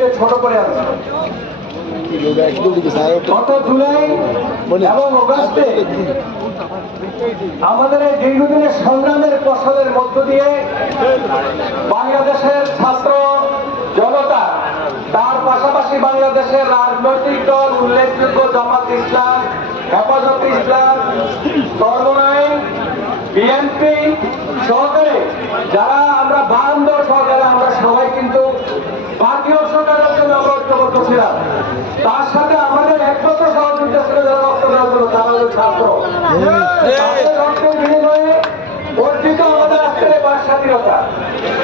নিজেকে ছোট করে আছে। গত জুলাই এবং অগাস্টে আমাদের এই দীর্ঘদিনের সংগ্রামের ফসলের মধ্য দিয়ে বাংলাদেশের ছাত্র জনতা, তার পাশাপাশি বাংলাদেশের রাজনৈতিক দল উল্লেখযোগ্য জামাত ইসলাম, হেফাজতে ইসলাম, চরমনাই, বিএনপি সহকারে যারা আমরা 52 দল সহকারে আমরা সবাই কিন্তু জাতীয় সরকারের জন্য আমরা ঐক্যবদ্ধ ছিলাম। তার সাথে আমাদের একমাত্র সহযোগিতা ছিল যারা রক্ত দেওয়ার জন্য, তারা হল ছাত্র। তাদের রক্তের বিনিময়ে অর্জিত আমাদের আজকের এই বাক স্বাধীনতা।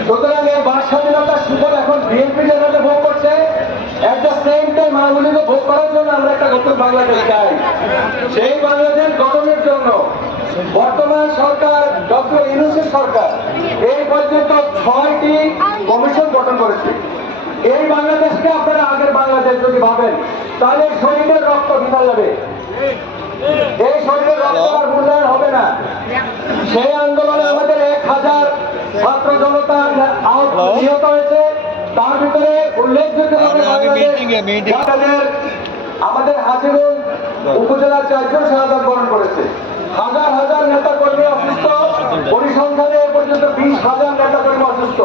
সুতরাং এই বাক স্বাধীনতার সুফল এখন বিএনপি যেভাবে ভোগ করছে, এট দ্য সেম টাইম আওয়ামীকে ভোগ করার জন্য আমরা একটা নতুন বাংলাদেশ চাই। সেই বাংলাদেশ গঠনের জন্য বর্তমান সরকার, ডক্টর ইউনূসের সরকার এই পর্যন্ত 6টি কমিশন গঠন করেছে। এই বাংলাদেশকে আপনারা আগের বাংলাদেশ যদি ভাবেন, তাহলে শহীদের রক্ত বৃথা যাবে, এই শহীদের রক্ত আর মূল্যায়ন হবে না। সেই আন্দোলনে আমাদের 1000 ছাত্র জনতা নিহত হয়েছে, তার ভিতরে উল্লেখযোগ্য আমাদের হাজীগঞ্জ উপজেলার 4 জন শাহাদাত বরণ করেছে। হাজার হাজার নেতা কর্মী অসুস্থ, পরিসংখ্যানে এ পর্যন্ত 20,000 নেতা কর্মী অসুস্থ।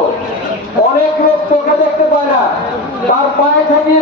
অনেক লোক চোখে দেখতে পায় না, তার পায়ে থেকে